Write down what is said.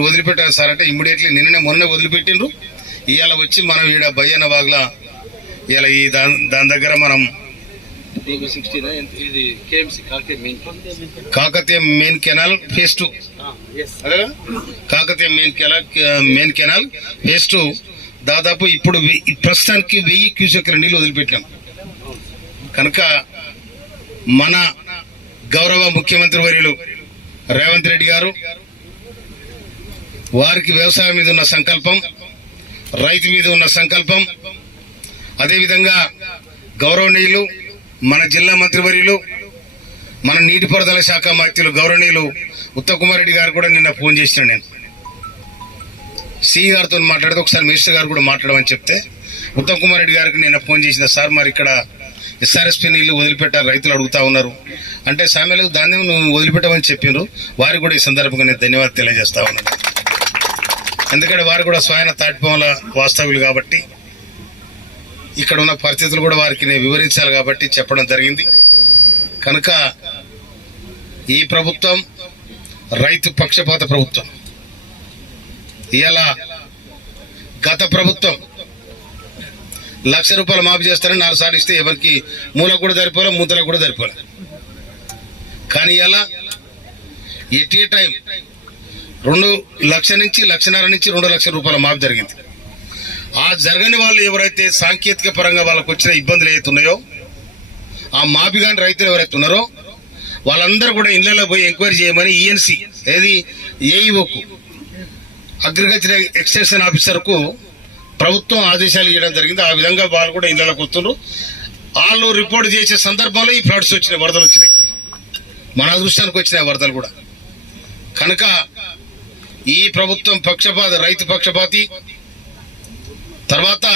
వదిలిపెట్టారు సార్ అంటే ఇమ్మీడియట్లీ మొన్న వదిలిపెట్టిండ్రు. ఇవాళ వచ్చి మనం ఈడ బయ్యన్న వాగ్ల ఇలా ఈ దాని దగ్గర మనం Kakatiya main canal phase 2 Kakatiya main canal phase 2 దాదాపు ఇప్పుడు ప్రస్తుతానికి 1000 క్యూసెక్ల నీళ్లు వదిలిపెట్టాం. కనుక మన గౌరవ ముఖ్యమంత్రి వర్యులు రేవంత్ రెడ్డి గారు వారికి వ్యవసాయం మీద ఉన్న సంకల్పం, రైతు మీద ఉన్న సంకల్పం, అదేవిధంగా గౌరవనీయులు మన జిల్లా మంత్రివర్యులు మన నీటిపారుదల శాఖ మంత్రులు గౌరవనీయులు ఉత్తమ్ కుమార్ రెడ్డి గారు కూడా నిన్న ఫోన్ చేసిన నేను సిఈ గారితో మాట్లాడితే ఒకసారి మినిస్టర్ గారు కూడా మాట్లాడమని చెప్తే ఉత్తమ్ కుమార్ రెడ్డి గారికి నిన్న ఫోన్ చేసిన సార్ మరి ఇక్కడ ఎస్ఆర్ఎస్పీ నీళ్లు వదిలిపెట్టారు రైతులు అడుగుతా ఉన్నారు అంటే సామెలకు దాన్ని నువ్వు వదిలిపెట్టమని చెప్పిండ్రు. వారికి కూడా ఈ సందర్భంగా నేను ధన్యవాదాలు తెలియజేస్తా ఉన్నాను. ఎందుకంటే వారు కూడా స్వయన తాటిపొమ్మల వాస్తవ్యులు కాబట్టి ఇక్కడ ఉన్న పరిస్థితులు కూడా వారికి నేను వివరించాలి కాబట్టి చెప్పడం జరిగింది. కనుక ఈ ప్రభుత్వం రైతు పక్షపాత ప్రభుత్వం. ఇలా గత ప్రభుత్వం ₹1,00,000 మాఫీ చేస్తారని 4 సార్లు ఇస్తే ఎవరికి మూలకు కూడా సరిపోలే, మూతలకు కూడా సరిపోలే. కానీ ఇలా ఎట్ ఏ టైం 2 లక్షల నుంచి ₹1,50,000 నుంచి ₹2 లక్షల మాఫీ జరిగింది. ఆ జరగని వాళ్ళు ఎవరైతే సాంకేతిక పరంగా వాళ్ళకు వచ్చిన ఇబ్బందులు ఏవైతే ఉన్నాయో ఆ మాఫీ కాని రైతులు ఎవరైతే ఉన్నారో వాళ్ళందరూ కూడా ఇళ్లలో పోయి ఎంక్వైరీ చేయమని ఈఎన్సీ ఏఈఓకు అగ్రికల్చర్ ఎక్స్టెన్షన్ ఆఫీసర్కు ప్రభుత్వం ఆదేశాలు ఇవ్వడం జరిగింది. ఆ విధంగా వాళ్ళు కూడా ఇళ్లలోకి వస్తున్నారు. వాళ్ళు రిపోర్ట్ చేసే సందర్భంలో ఈ ఫ్లడ్స్ వచ్చినాయి, వరదలు వచ్చినాయి. మన అదృష్టానికి వచ్చినాయి వరదలు కూడా. కనుక ఈ ప్రభుత్వం రైతు పక్షపాతి. తర్వాత